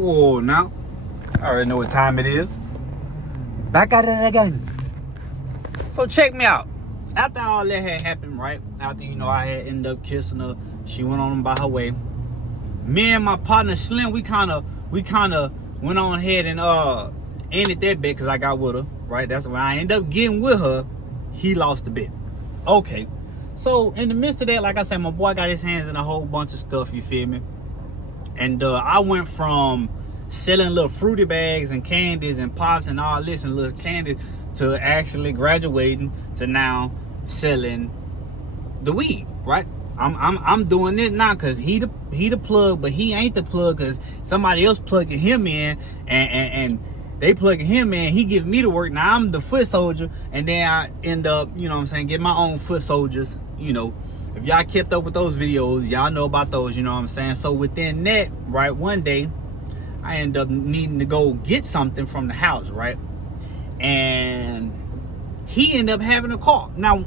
Whoa, now. I already know what time it is. Back at it again. So check me out. After all that had happened, right? After, I had ended up kissing her. She went on by her way. Me and my partner Slim, we kind of went on ahead and ended that bet because I got with her, right? That's when I ended up getting with her. He lost the bet. Okay. So in the midst of that, like I said, my boy got his hands in a whole bunch of stuff, you feel me? And I went from selling little fruity bags and candies and pops and all this and little candies to actually graduating to now selling the weed, right? I'm doing this now because he the plug, but he ain't the plug because somebody else plugging him in and they plugging him in. He giving me the work. Now I'm the foot soldier, and then I end up, getting my own foot soldiers. If y'all kept up with those videos, y'all know about those, So within that, right, one day, I end up needing to go get something from the house, right? And he ended up having a car. Now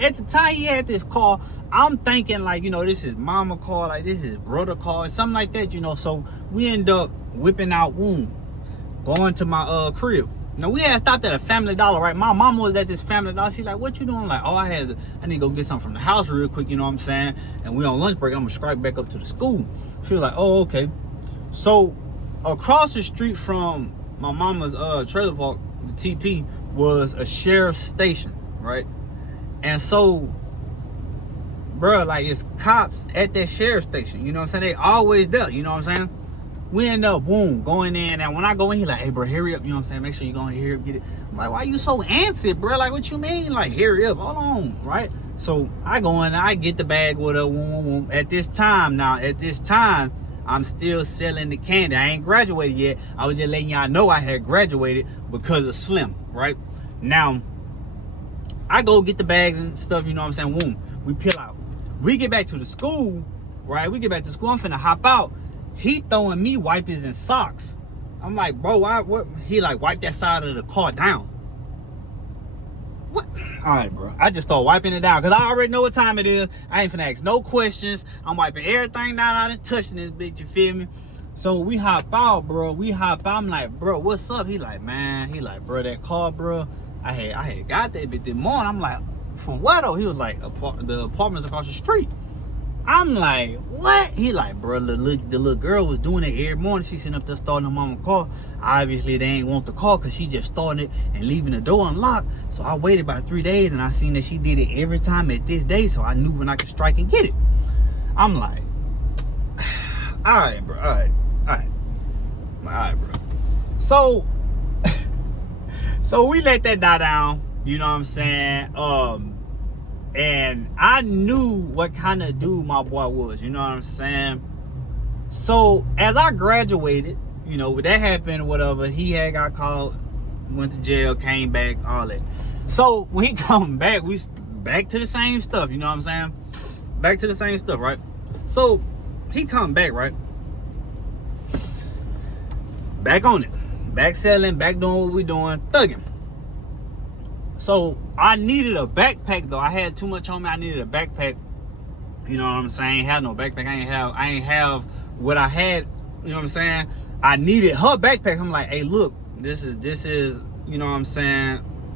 at the time he had this car, I'm thinking like, this is mama car, like this is brother car, something like that, So we end up whipping out going to my crib. Now we had stopped at a Family Dollar, right? My mama was at this Family Dollar. She's like, "What you doing?" Like, "Oh, I need to go get something from the house real quick." And we on lunch break. I'm gonna strike back up to the school. She was like, "Oh, okay." So across the street from my mama's trailer park, the TP, was a sheriff's station, right? And so, bro, like it's cops at that sheriff's station. They always there. We end up, going in. And when I go in, he like, "Hey, bro, hurry up." Make sure you go in here, get it. I'm like, "Why you so antsy, bro? Like, what you mean? Like, hurry up, hold on," right? So I go in, I get the bag with her. At this time, I'm still selling the candy. I ain't graduated yet. I was just letting y'all know I had graduated because of Slim, right? Now, I go get the bags and stuff, we peel out. We get back to the school, right? I'm finna hop out. He throwing me wipers and socks. I'm like, "Bro, why? What?" He like, "Wipe that side of the car down." What? All right, bro. I just start wiping it down because I already know what time it is. I ain't finna ask no questions. I'm wiping everything down out and touching this bitch, you feel me? So we hop out, bro. I'm like, "Bro, what's up?" He like, "Bro, that car, bro, I had got that bitch this morning." I'm like, "From what though?" He was like, "The apartments across the street." I'm like, "What?" He like, "Bro, the little girl was doing it every morning. She sitting up there starting her mama's car. Obviously, they ain't want the car because she just starting it and leaving the door unlocked. So I waited about 3 days and I seen that she did it every time at this day. So I knew when I could strike and get it." I'm like, all right, bro. All right, bro. So we let that die down. And I knew what kind of dude my boy was, So as I graduated, that happened, whatever. He had got caught, went to jail, came back, all that. So when he come back, we back to the same stuff, Back to the same stuff, right? So he come back, right? Back on it. Back selling, back doing what we doing, thugging. So I needed a backpack though. I had too much on me. I needed a backpack. I ain't have no backpack. I ain't have what I had. I needed her backpack. I'm like, "Hey, look, this is,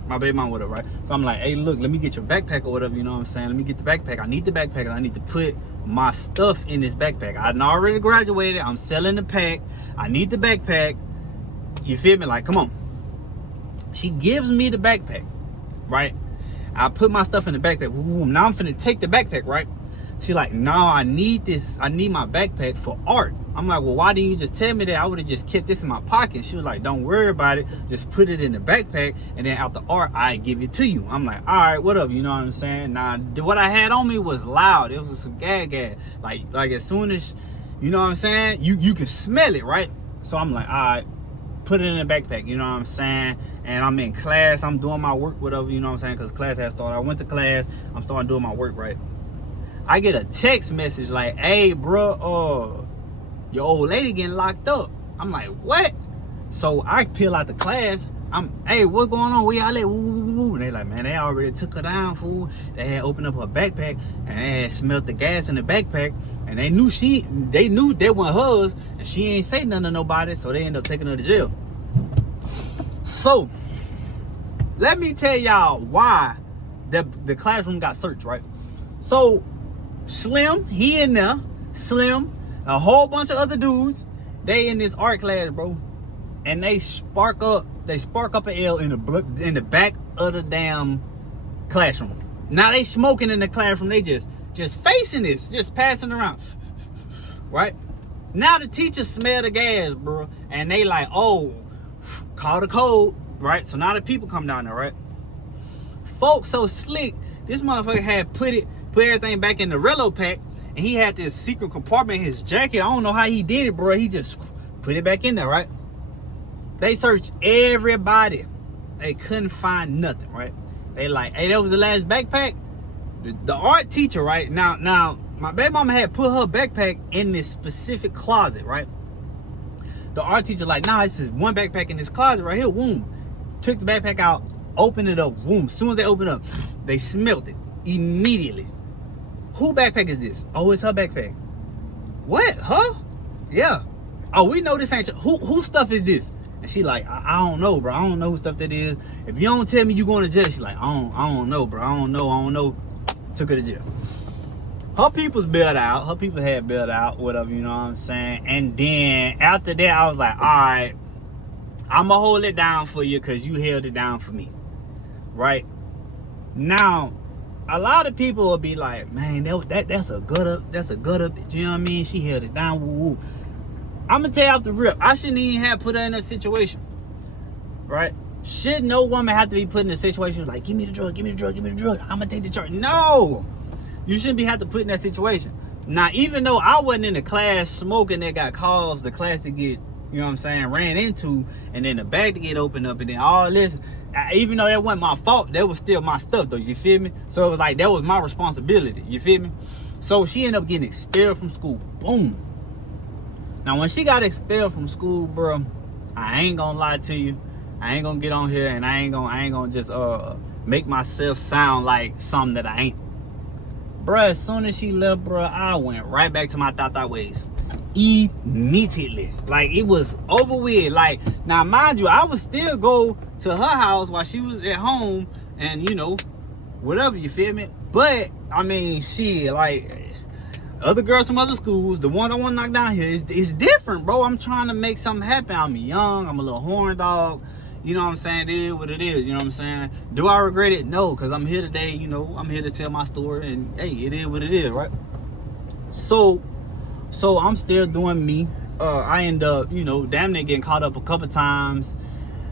my baby mom, whatever, right?" So I'm like, "Hey, look, let me get your backpack or whatever, Let me get the backpack. I need the backpack. I need to put my stuff in this backpack. I'd already graduated. I'm selling the pack. I need the backpack. You feel me? Like, come on." She gives me the backpack. Right? I put my stuff in the backpack. Now I'm finna take the backpack, right? She like, "No, I need this. I need my backpack for art." I'm like, "Well, why didn't you just tell me that? I would have just kept this in my pocket." She was like, "Don't worry about it. Just put it in the backpack, and then out the art, I give it to you." I'm like, "All right, whatever." Now, what I had on me was loud. It was some gag. Like as soon as, you can smell it, right? So I'm like, "All right, put it in the backpack." And I'm in class, I'm doing my work, whatever, because class has started. I went to class, I'm starting doing my work, right? I get a text message like, "Hey, bro, your old lady getting locked up." I'm like, "What?" So I peel out the class. "Hey, what's going on? Where y'all at?" And they like, "Man, they already took her down, fool. They had opened up her backpack and they had smelled the gas in the backpack And they knew they weren't hers, and she ain't say nothing to nobody, so they ended up taking her to jail. So, let me tell y'all why the classroom got searched, right? So, Slim, he in there, Slim, a whole bunch of other dudes, they in this art class, bro, and they spark up an L in the back of the damn classroom. Now they smoking in the classroom, they just facing this, just passing around, right? Now the teachers smell the gas, bro, and they like, oh, call the code, right? So now the people come down there, right? Folks so slick, this motherfucker had put everything back in the Rello pack, and he had this secret compartment in his jacket. I don't know how he did it, bro. He just put it back in there, right? They searched everybody. They couldn't find nothing, right? They like, hey, that was the last backpack. The art teacher, right? Now, my baby mama had put her backpack in this specific closet, right? The art teacher like, nah, this is one backpack in this closet right here. Boom. Took the backpack out, opened it up. Boom. As soon as they opened it up, they smelled it immediately. Who backpack is this? Oh, it's her backpack. What? Huh? Yeah. Oh, we know this ain't who stuff is this? And she like, I don't know, bro. I don't know who stuff that is. If you don't tell me you going to jail, she like, I don't know, bro. I don't know. Took her to jail. Her people's bailed out. Her people had bailed out, whatever, you know what I'm saying? And then after that, I was like, all right, I'm going to hold it down for you because you held it down for me, right? Now, a lot of people will be like, man, that's a good up. You know what I mean? She held it down. Woo, woo. I'm going to tell you off the rip, I shouldn't even have put her in that situation, right? Should no woman have to be put in a situation like, give me the drug, I'm going to take the charge. No, you shouldn't have to put in that situation. Now, even though I wasn't in the class smoking that got caused the class to get, you know what I'm saying, ran into, and then the bag to get opened up, and then all this, even though that wasn't my fault, that was still my stuff, though, you feel me? So it was like, that was my responsibility, you feel me? So she ended up getting expelled from school. Boom. Now, when she got expelled from school, bro, I ain't gonna lie to you. I ain't gonna get on here and I ain't gonna just make myself sound like something that I ain't. Bruh, as soon as she left, bruh, I went right back to my thought ways. Immediately. Like, it was over with. Like, now, mind you, I would still go to her house while she was at home and, you know, whatever, you feel me? But, I mean, shit, like, other girls from other schools, the one I want to knock down here is different, bro. I'm trying to make something happen. I'm young. I'm a little horn dog. You know what I'm saying? It is what it is. You know what I'm saying? Do I regret it? No, because I'm here today. You know, I'm here to tell my story. And, hey, it is what it is, right? So I'm still doing me. I end up, you know, damn near getting caught up a couple times.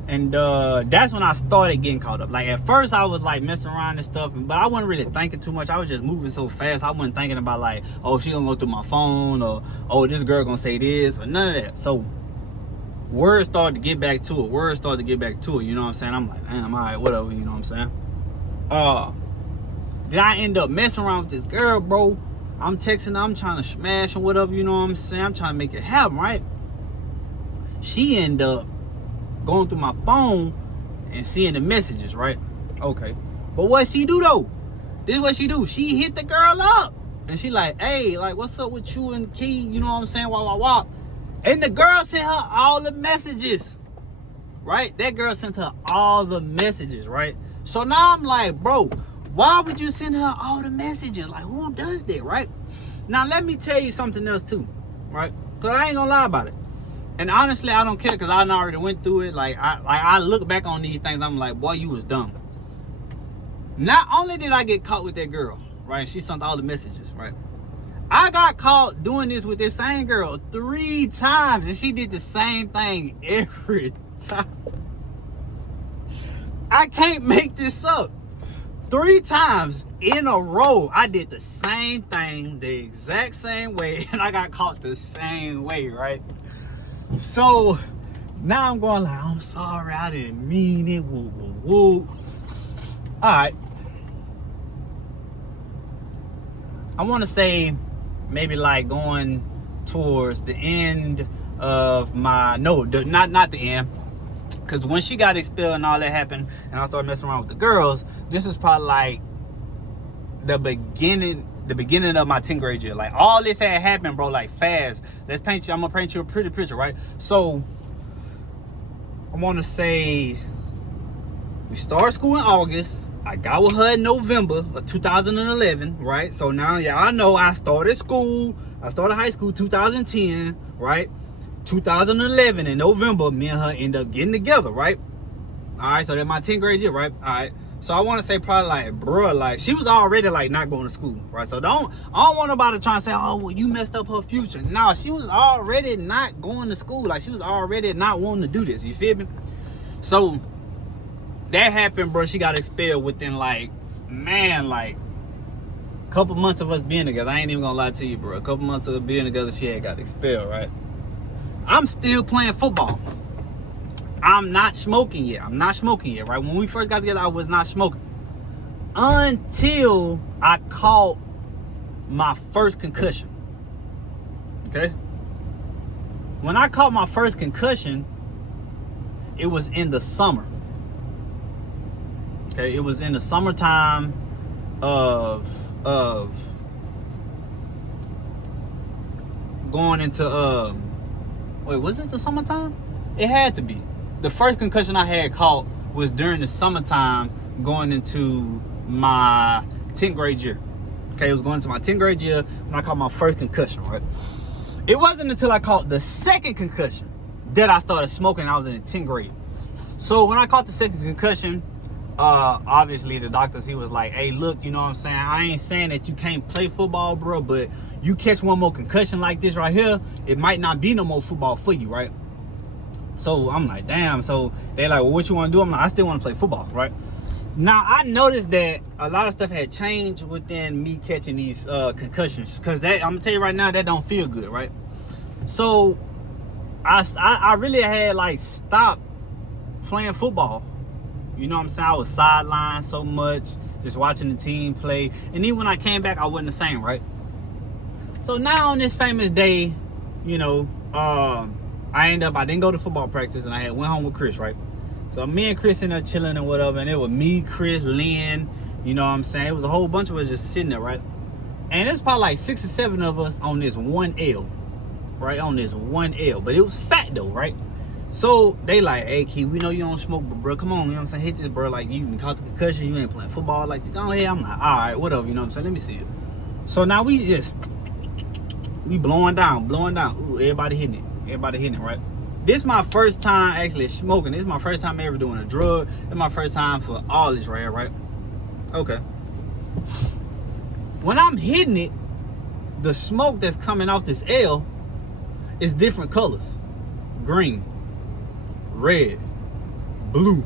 And that's when I started getting caught up. Like, at first, I was, like, messing around and stuff. But I wasn't really thinking too much. I was just moving so fast. I wasn't thinking about, like, oh, she gonna go through my phone. Or, oh, this girl gonna say this. Or none of that. So, words started to get back to it. You know what I'm saying? I'm like, damn, all right, whatever. You know what I'm saying? Then I end up messing around with this girl, bro. I'm texting her. I'm trying to smash or whatever. You know what I'm saying? I'm trying to make it happen, right? She end up going through my phone and seeing the messages, right? Okay. But what she do though? This is what she do. She hit the girl up. And she like, hey, like, what's up with you and Key? You know what I'm saying? Wah. And the girl sent her all the messages. Right? That girl sent her all the messages, right? So now I'm like, bro, why would you send her all the messages? Like, who does that, right? Now let me tell you something else too, right? Because I ain't gonna lie about it. And honestly, I don't care because I already went through it. Like I look back on these things, I'm like, boy, you was dumb. Not only did I get caught with that girl, right? She sent all the messages, right? I got caught doing this with this same girl 3 times, and she did the same thing every time. I can't make this up. 3 times in a row, I did the same thing the exact same way, and I got caught the same way, right? So now I'm going like, I'm sorry, I didn't mean it. Woo. All right. I want to say maybe like going towards the end of my, not the end. Because when she got expelled and all that happened, and I started messing around with the girls, this is probably like the beginning the beginning of my 10th grade year. Like, all this had happened, bro, like, fast. I'm gonna paint you a pretty picture, right? So, I want to say, we started school in August. I got with her in November of 2011, right? So now, yeah, I know I started high school 2010, right? 2011 in November, me and her end up getting together, right? All right, so that's my 10th grade year, right? All right. So I want to say probably like, bro, like, she was already like not going to school, right? So I don't want nobody trying to say, oh, well, you messed up her future. No, she was already not going to school. Like, she was already not wanting to do this. You feel me? So that happened, bro. She got expelled within like, man, like a couple months of us being together. I ain't even gonna lie to you, bro. A couple months of us being together, she had got expelled, right? I'm still playing football. I'm not smoking yet, right? When we first got together, I was not smoking. Until I caught my first concussion. Okay? When I caught my first concussion, it was in the summer. Okay, it was in the summertime of going into wait, was it the summertime? It had to be. The first concussion I had caught was during the summertime going into my 10th grade year. Okay, it was going into my 10th grade year when I caught my first concussion, right? It wasn't until I caught the second concussion that I started smoking. I was in the 10th grade. So when I caught the second concussion, obviously the doctors, he was like, hey, look, you know what I'm saying? I ain't saying that you can't play football, bro, but you catch one more concussion like this right here, it might not be no more football for you, right? So I'm like, damn. So they're like, well, what you want to do? I'm like, I still want to play football, right? Now, I noticed that a lot of stuff had changed within me catching these concussions. Because I'm going to tell you right now, that don't feel good, right? So I really had, like, stopped playing football. You know what I'm saying? I was sidelined so much, just watching the team play. And even when I came back, I wasn't the same, right? So now on this famous day, you know, I didn't go to football practice, and I had went home with Chris, right? So me and Chris in there chilling and whatever, and it was me, Chris, Lynn, you know what I'm saying? It was a whole bunch of us just sitting there, right? And there's probably like 6 or 7 of us on this one L, right? On this one L, but it was fat though, right? So they like, hey, Key, we know you don't smoke, but bro, come on, you know what I'm saying? Hit this, bro, like, you caught the concussion, you ain't playing football, like, go ahead. I'm like, all right, whatever, you know what I'm saying? Let me see it. So now we blowing down. Ooh, everybody hitting it, right? This is my first time actually smoking. This is my first time ever doing a drug. This is my first time for all this right here, right? Okay. When I'm hitting it, the smoke that's coming off this L is different colors. Green, red, blue,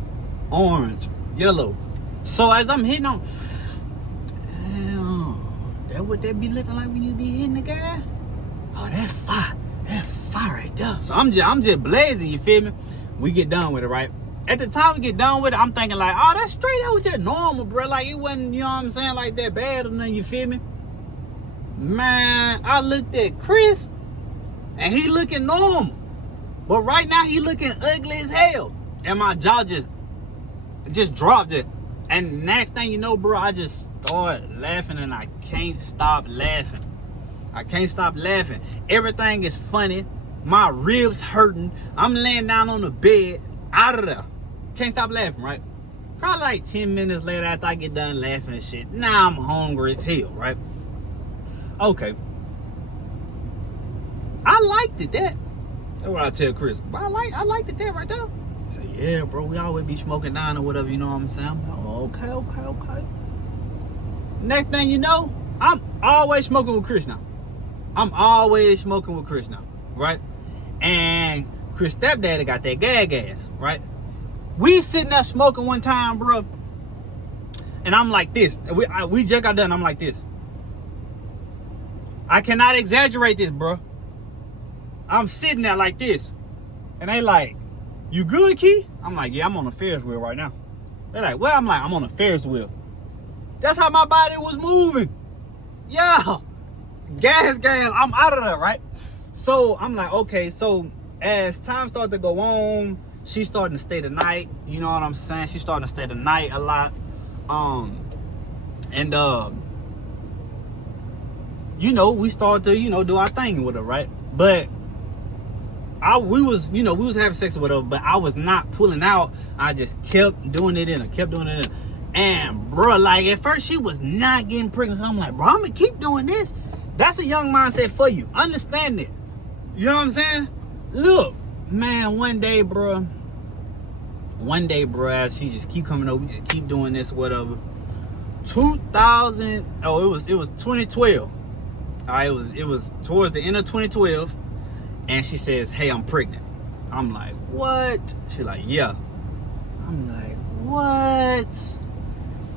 orange, yellow. So as I'm hitting on, damn, that what that be looking like when you be hitting the guy? Oh, that fire right there. So I'm just blazing, you feel me? We get done with it, right? At the time we get done with it, I'm thinking like, oh, that's straight. That was just normal, bro. Like, it wasn't, you know what I'm saying, like that bad or nothing, you feel me? Man, I looked at Chris, and he looking normal. But right now, he looking ugly as hell. And my jaw just dropped it. And next thing you know, bro, I just started laughing, and I can't stop laughing. Everything is funny. My ribs hurting. I'm laying down on the bed, out of there. Can't stop laughing, right? Probably like 10 minutes later after I get done laughing and shit. Now I'm hungry as hell, right? Okay. I liked it, that. That's what I tell Chris. But I liked it, that right there. I say, yeah, bro, we always be smoking down or whatever, you know what I'm saying? I'm like, okay. Next thing you know, I'm always smoking with Chris now. Right? And Chris' stepdaddy got that gas, right? We sitting there smoking one time, bro. And I'm like this. We just got done. I'm like this. I cannot exaggerate this, bro. I'm sitting there like this. And they like, you good, Key? I'm like, yeah, I'm on a Ferris wheel right now. They're like, well, I'm like, I'm on a Ferris wheel. That's how my body was moving. Yeah. Gas. I'm out of there, right? So I'm like, okay. So as time started to go on, she's starting to stay the night. You know what I'm saying? She's starting to stay the night a lot. we started to, do our thing with her, right? But we was having sex with her, but I was not pulling out. I just kept doing it in her, And bro, like at first she was not getting pregnant. So I'm like, bro, I'm gonna keep doing this. That's a young mindset for you. Understand it. You know what I'm saying? Look, man, one day, bro, as she just keep coming over, we just keep doing this, whatever. It was 2012. It was towards the end of 2012, and she says, hey, I'm pregnant. I'm like, what? She's like, yeah. I'm like, what?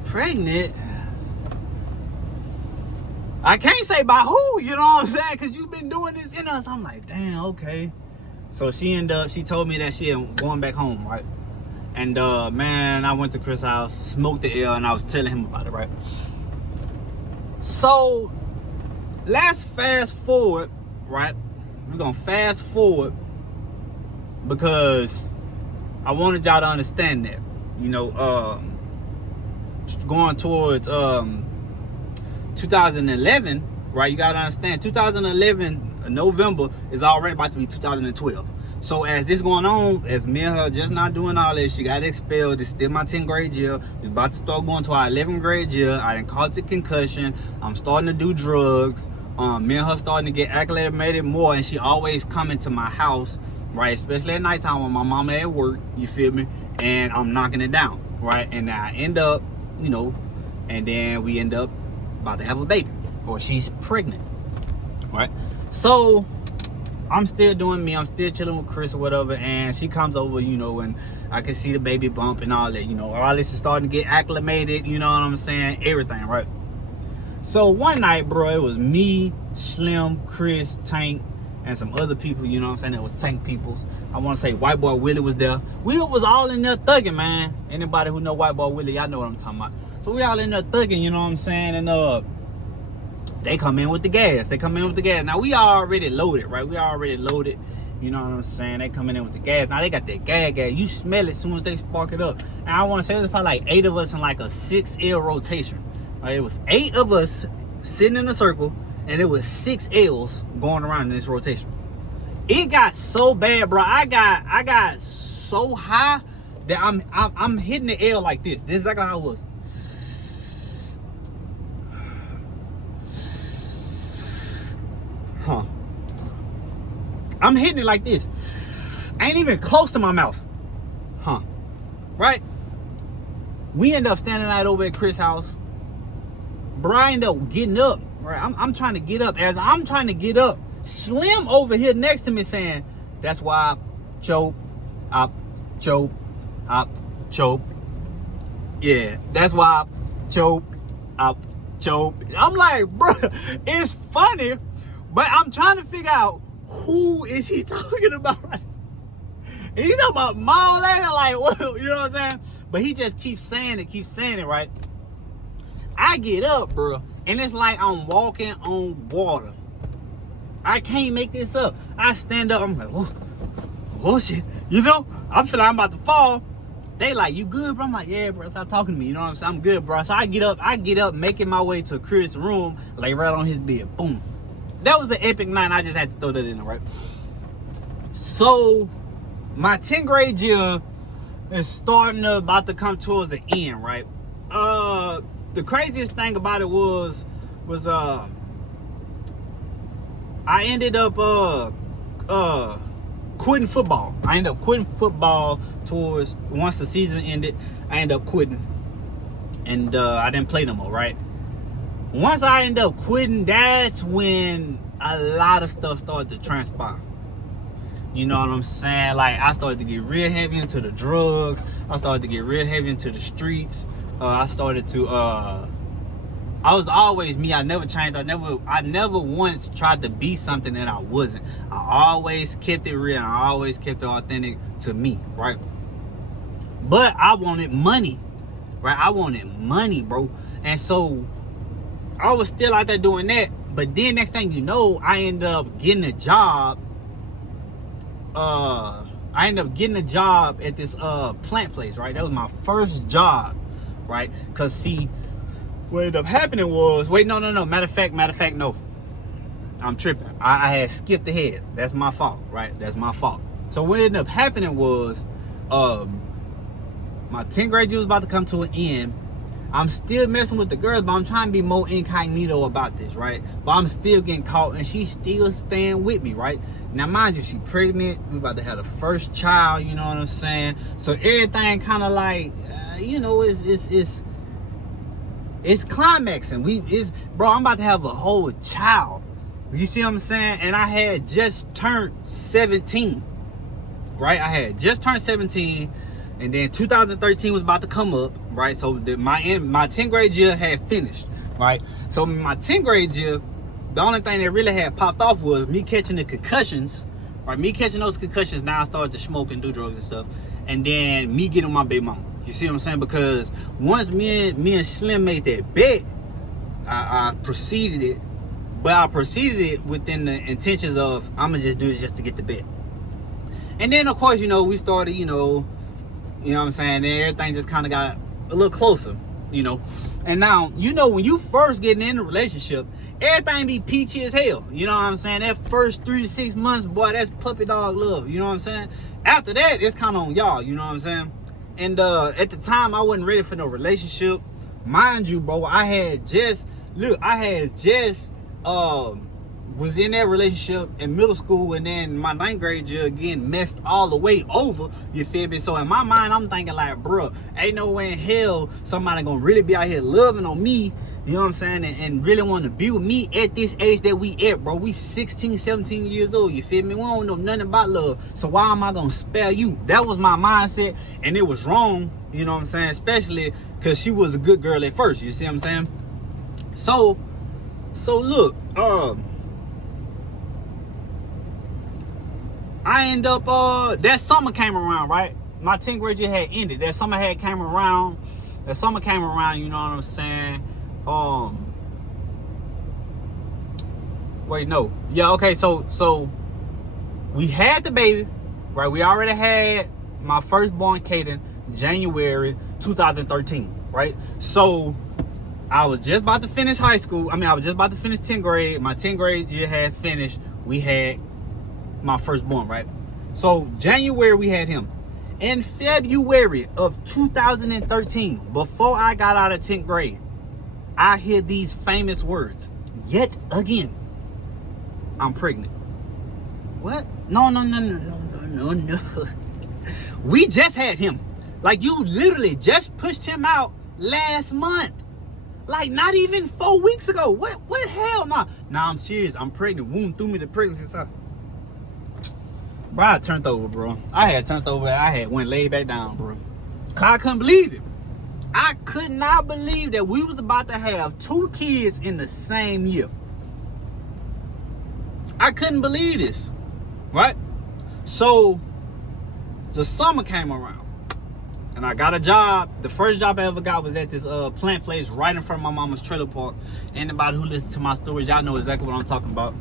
Pregnant? I can't say by who, you know what I'm saying? Because you've been doing this in us. I'm like, damn, okay. So she told me that she ain't going back home, right? And man, I went to Chris' house, smoked the L, and I was telling him about it, right? So let's fast forward, right? We're gonna fast forward because I wanted y'all to understand that, going towards 2011, right? You gotta understand, 2011 November is already about to be 2012. So as this going on, as me and her just not doing all this, she got expelled. It's still my 10th grade year. We're about to start going to our 11th grade year. I done caught the concussion. I'm starting to do drugs. Me and her starting to get acclimated more, and she always coming to my house, right? Especially at nighttime when my mama at work, you feel me? And I'm knocking it down, right? And I end up, and then we end up about to have a baby, or she's pregnant, right? So I'm still doing me. I'm still chilling with Chris or whatever, and she comes over, and I can see the baby bump and all that, all this is starting to get acclimated, you know what I'm saying? Everything, right? So one night, bro, it was me, Slim, Chris, Tank, and some other people, you know what I'm saying? It was Tank peoples. I want to say White Boy Willie was there. We was all in there thugging, man. Anybody who know White Boy Willie, y'all know what I'm talking about. So we all in there thugging, you know what I'm saying? And they come in with the gas. Now we already loaded, right? We already loaded. You know what I'm saying? They coming in with the gas. Now they got that gas. You smell it as soon as they spark it up. And I want to say there's probably like 8 of us in like a 6L rotation. Right? It was 8 of us sitting in a circle, and it was 6 L's going around in this rotation. It got so bad, bro. I got so high that I'm hitting the L like this. This is like how I was. I'm hitting it like this. I ain't even close to my mouth. Right? We end up standing out over at Chris' house. Brian end up getting up. Right? I'm trying to get up. As I'm trying to get up, Slim over here next to me saying, that's why I choke. Yeah, that's why I choke. I'm like, bro, it's funny, but I'm trying to figure out who is he talking about right now? He's talking about Maul later, like, what, you know what I'm saying? But he just keeps saying it, right? I get up, bro, and it's like I'm walking on water. I can't make this up. I stand up, I'm like, oh shit, I'm feeling I'm about to fall. They like, you good, bro? I'm like, yeah, bro, stop talking to me, you know what I'm saying? I'm good, bro. So I get up, making my way to Chris' room, like right on his bed, boom. That was an epic night. I just had to throw that in there, right? So my 10th grade year is about to come towards the end, right? The craziest thing about it was I ended up quitting football. I ended up quitting football once the season ended. I ended up quitting, and I didn't play no more, right? Once I ended up quitting, that's when a lot of stuff started to transpire. You know what I'm saying? Like, I started to get real heavy into the drugs. I started to get real heavy into the streets. I started to, I was always me. I never changed. I never once tried to be something that I wasn't. I always kept it real. I always kept it authentic to me, right? But I wanted money, right? I wanted money, bro. And so I was still out there doing that. But then next thing you know, I ended up getting a job. At this plant place, right? That was my first job, right? Cause see, what ended up happening was, no. Matter of fact, no. I'm tripping. I had skipped ahead. That's my fault, right? That's my fault. So what ended up happening was, my 10th grade year was about to come to an end. I'm still messing with the girls, but I'm trying to be more incognito about this, right? But I'm still getting caught, and she's still staying with me, right? Now, mind you, she's pregnant. We're about to have the first child, you know what I'm saying? So everything kind of like, you know, it's climaxing. Bro, I'm about to have a whole child. You see what I'm saying? And I had just turned 17, right? I had just turned 17. And then 2013 was about to come up, right? So my 10th grade year had finished, right? So my 10th grade year, the only thing that really had popped off was me catching the concussions, right? Me catching those concussions. Now I started to smoke and do drugs and stuff. And then me getting my baby mama. You see what I'm saying? Because once me and Slim made that bet, I proceeded it. But I proceeded it within the intentions of, I'm going to just do this just to get the bet. And then, of course, you know, we started, you know what I'm saying? And everything just kind of got a little closer, you know. And now, you know, when you first getting in a relationship, everything be peachy as hell. You know what I'm saying? That first 3 to 6 months, boy, that's puppy dog love. You know what I'm saying? After that, it's kind of on y'all. You know what I'm saying? And at the time, I wasn't ready for no relationship. Mind you, bro, I had just was in that relationship in middle school, and then my 9th grade year again messed all the way over. You feel me? So in my mind, I'm thinking like, bro, ain't no way in hell somebody gonna really be out here loving on me. You know what I'm saying? And really want to be with me at this age that we at, bro. We 16, 17 years old. You feel me? We don't know nothing about love. So why am I gonna spare you? That was my mindset, and it was wrong. You know what I'm saying? Especially because she was a good girl at first. You see what I'm saying? So look, I end up, that summer came around, right? My 10th grade year had ended. That summer came around, you know what I'm saying? Wait, no. Yeah, okay, so we had the baby, right? We already had my firstborn, Kaden, January 2013, right? So I was just about to finish high school. I was just about to finish 10th grade. My 10th grade year had finished. We had my firstborn, right? So January we had him. In February of 2013, before I got out of 10th grade, I hear these famous words. Yet again, I'm pregnant. What? No. We just had him. Like, you literally just pushed him out last month. Like, not even 4 weeks ago. What hell? Nah, I'm serious. I'm pregnant. Womb threw me the pregnancy side. Bro, I turned over, bro. I had turned over. I had went laid back down, bro. I couldn't believe it. I could not believe that we was about to have 2 kids in the same year. I couldn't believe this, right? So the summer came around, and I got a job. The first job I ever got was at this plant place right in front of my mama's trailer park. Anybody who listens to my stories, y'all know exactly what I'm talking about.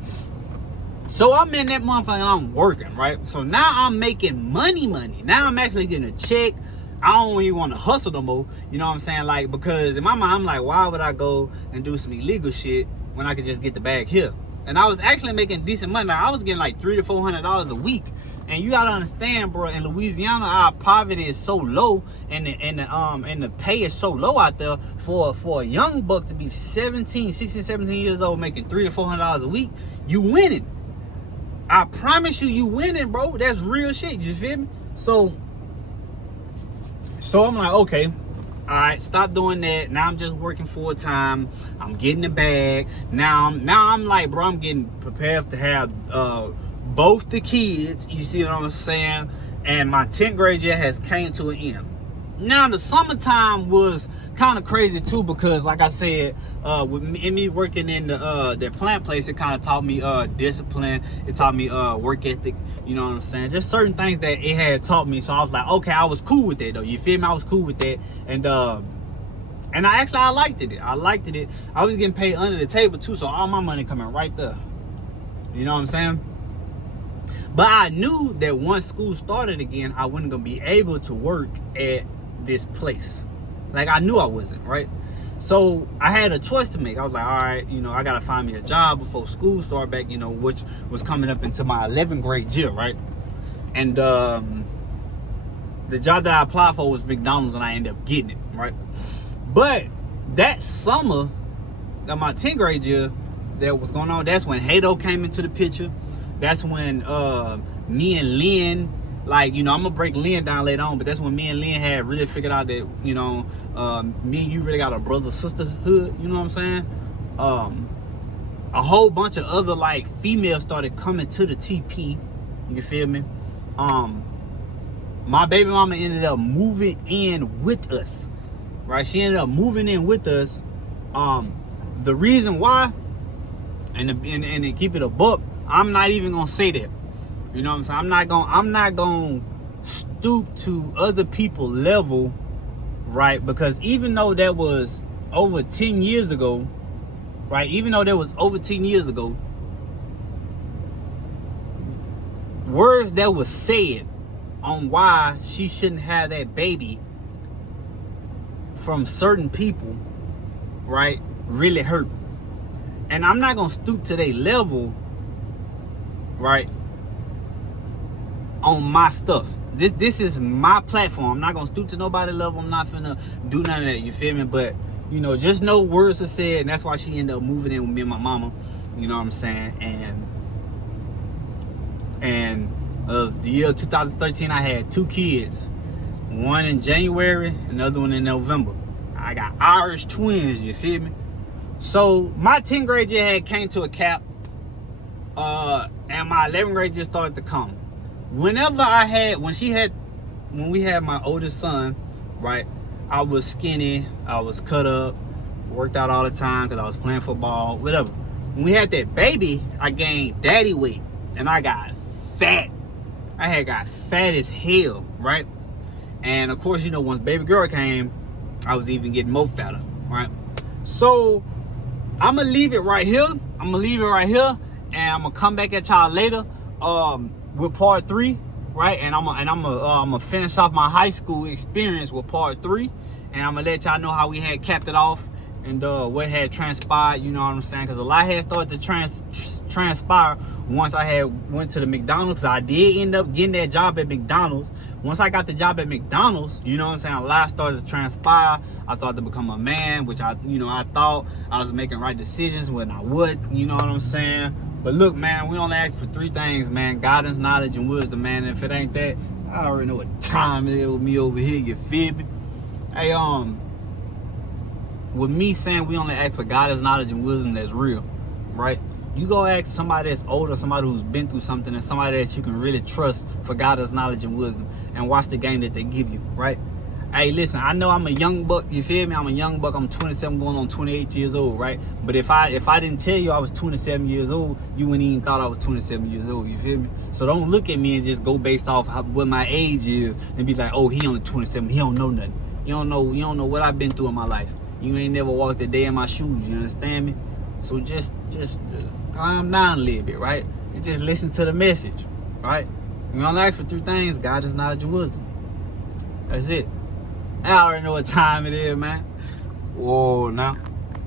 So I'm in that motherfucker and I'm working, right? So now I'm making money. Now I'm actually getting a check. I don't even want to hustle no more. You know what I'm saying? Like, because in my mind, I'm like, why would I go and do some illegal shit when I could just get the bag here? And I was actually making decent money. Like, I was getting like $300 to $400 a week. And you gotta understand, bro, in Louisiana, our poverty is so low, and the pay is so low out there for a young buck to be 16, 17 years old making $300 to $400 a week. You winning. I promise you winning, bro. That's real shit. You feel me? So I'm like, okay, all right, stop doing that. Now I'm just working full time. I'm getting the bag. Now I'm like, bro, I'm getting prepared to have both the kids. You see what I'm saying? And my 10th grade year has came to an end. Now the summertime was kind of crazy too, because like I said, with me working in the plant place, it kind of taught me discipline. It taught me work ethic. You know what I'm saying? Just certain things that it had taught me. So I was like, okay, I was cool with that though. You feel me? I was cool with that. And I liked it. I was getting paid under the table too, so all my money coming right there. You know what I'm saying? But I knew that once school started again, I wasn't gonna be able to work at this place. Like, I knew I wasn't, right? So I had a choice to make. I was like, all right, you know, I gotta find me a job before school started back, you know, which was coming up into my 11th grade year, right? And the job that I applied for was McDonald's, and I ended up getting it, right? But that summer, of my 10th grade year, that was going on, that's when Hato came into the picture. That's when me and Lynn, like, you know, I'm gonna break Lynn down later on, but that's when me and Lynn had really figured out that, you know, me and you really got a brother sisterhood, you know what I'm saying? A whole bunch of other like females started coming to the TP, you feel me? My baby mama ended up moving in with us, right? She ended up moving in with us. The reason why, and to keep it a buck, I'm not even gonna say that. You know what I'm saying? I'm not gonna stoop to other people's level, right? Because even though that was over 10 years ago, right? Even though that was over 10 years ago, words that was said on why she shouldn't have that baby from certain people, right, really hurt. And I'm not gonna stoop to their level, right, on my stuff. This is my platform. I'm not gonna stoop to nobody's level. I'm not finna do none of that, you feel me? But, you know, just know words are said, and that's why she ended up moving in with me and my mama, you know what I'm saying? And the year 2013, I had 2 kids. One in January, another one in November. I got Irish twins, you feel me? So my 10th grade year had came to a cap, and my 11th grade year started to come. When we had my oldest son, right, I was skinny, I was cut up, worked out all the time because I was playing football, whatever. When we had that baby, I gained daddy weight, and I got fat. I had got fat as hell, right? And of course, you know, once baby girl came, I was even getting more fatter, right? So I'm gonna leave it right here. I'm gonna leave it right here, and I'm gonna come back at y'all later with part 3, right? And I'm gonna finish off my high school experience with part 3, and I'm gonna let y'all know how we had capped it off and what had transpired. You know what I'm saying? Because a lot had started to transpire once I had went to the McDonald's. I did end up getting that job at McDonald's. Once I got the job at McDonald's, you know what I'm saying, a lot started to transpire. I started to become a man, which I thought I was making right decisions when I would, you know what I'm saying? But look, man, we only ask for 3 things, man: guidance, knowledge, and wisdom, man. And if it ain't that, I already know what time it is with me over here, you feel me? Hey, with me saying we only ask for guidance, knowledge, and wisdom, that's real, right? You go ask somebody that's older, somebody who's been through something, and somebody that you can really trust for guidance, knowledge, and wisdom, and watch the game that they give you, right? Hey, listen, I know I'm a young buck, you feel me? I'm a young buck. I'm 27 going on 28 years old, right? But if I didn't tell you I was 27 years old, you wouldn't even thought I was 27 years old, you feel me? So don't look at me and just go based off what my age is and be like, oh, he only 27, he don't know nothing. You don't know what I've been through in my life. You ain't never walked a day in my shoes, you understand me? So just calm down a little bit, right? And just listen to the message, right? We only ask for 3 things: guidance, knowledge, and wisdom. That's it. I already know what time it is, man. Whoa, now.